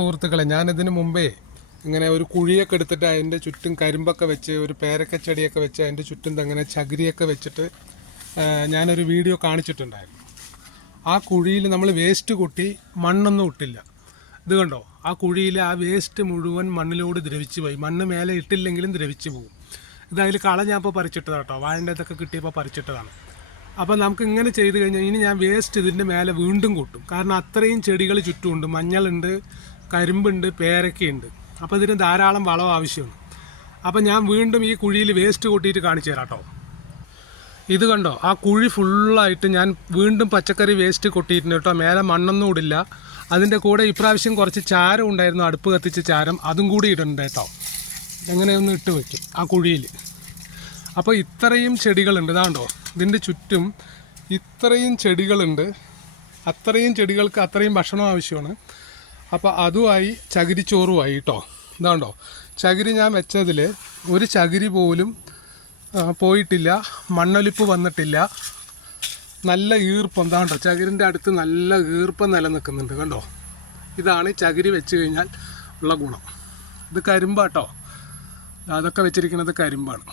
സുഹൃത്തുക്കളെ, ഞാനിതിന് മുമ്പേ ഇങ്ങനെ ഒരു കുഴിയൊക്കെ എടുത്തിട്ട് അതിൻ്റെ ചുറ്റും കരിമ്പൊക്കെ വെച്ച് ഒരു പേരക്കച്ചെടിയൊക്കെ വെച്ച് അതിൻ്റെ ചുറ്റും അങ്ങനെ ചകിരിയൊക്കെ വെച്ചിട്ട് ഞാനൊരു വീഡിയോ കാണിച്ചിട്ടുണ്ടായിരുന്നു. ആ കുഴിയിൽ നമ്മൾ വേസ്റ്റ് കൂട്ടി മണ്ണൊന്നും ഇട്ടില്ല. ഇത് കണ്ടോ, ആ കുഴിയിൽ ആ വേസ്റ്റ് മുഴുവൻ മണ്ണിലോട് ദ്രവിച്ച് പോയി. മണ്ണ് മേലെ ഇട്ടില്ലെങ്കിലും ദ്രവിച്ച് പോകും. ഇതതിൽ കള ഞാൻ ഇപ്പോൾ പറിച്ചിട്ടതാണ് കേട്ടോ, വാഴൻ്റെ ഇതൊക്കെ കിട്ടിയപ്പോൾ പറിച്ചിട്ടതാണ്. അപ്പോൾ നമുക്ക് ഇങ്ങനെ ചെയ്ത് കഴിഞ്ഞാൽ ഇനി ഞാൻ വേസ്റ്റ് ഇതിൻ്റെ മേലെ വീണ്ടും കൂട്ടും. കാരണം അത്രയും ചെടികൾ ചുറ്റുമുണ്ട്. മഞ്ഞളുണ്ട്, കരിമ്പുണ്ട്, പേരക്കയുണ്ട്. അപ്പോൾ ഇതിന് ധാരാളം വളം ആവശ്യമുണ്ട്. അപ്പോൾ ഞാൻ വീണ്ടും ഈ കുഴിയിൽ വേസ്റ്റ് കൂട്ടിയിട്ട് കാണിച്ചു തരാം കേട്ടോ. ഇത് കണ്ടോ, ആ കുഴി ഫുള്ളായിട്ട് ഞാൻ വീണ്ടും പച്ചക്കറി വേസ്റ്റ് കൊട്ടിയിട്ടുണ്ട് കേട്ടോ. മേലെ മണ്ണൊന്നും ഇടില്ല. അതിൻ്റെ കൂടെ ഇപ്രാവശ്യം കുറച്ച് ചാരം ഉണ്ടായിരുന്നു, അടുപ്പ് കത്തിച്ച ചാരം, അതും കൂടി ഇടുന്നുണ്ട് കേട്ടോ. എങ്ങനെയൊന്ന് ഇട്ട് വയ്ക്കും ആ കുഴിയിൽ. അപ്പോൾ ഇത്രയും ചെടികളുണ്ട്. ഇതാണ്ടോ, ഇതിൻ്റെ ചുറ്റും ഇത്രയും ചെടികളുണ്ട്. അത്രയും ചെടികൾക്ക് അത്രയും ഭക്ഷണം ആവശ്യമാണ്. അപ്പോൾ അതുമായി ചകിരിച്ചോറുമായി കേട്ടോ. ഇതാണ്ടോ, ചകിരി ഞാൻ വെച്ചതിൽ ഒരു ചകിരി പോലും പോയിട്ടില്ല, മണ്ണൊലിപ്പ് വന്നിട്ടില്ല. നല്ല ഈർപ്പം, എന്താണ്ടോ ചകിരിൻ്റെ അടുത്ത് നല്ല ഈർപ്പം നിലനിൽക്കുന്നുണ്ട്. കണ്ടോ, ഇതാണ് ചകിരി വെച്ച് കഴിഞ്ഞാൽ ഉള്ള ഗുണം. ഇത് കരിമ്പാട്ടോ, അതൊക്കെ വെച്ചിരിക്കുന്നത് കരിമ്പാണ്.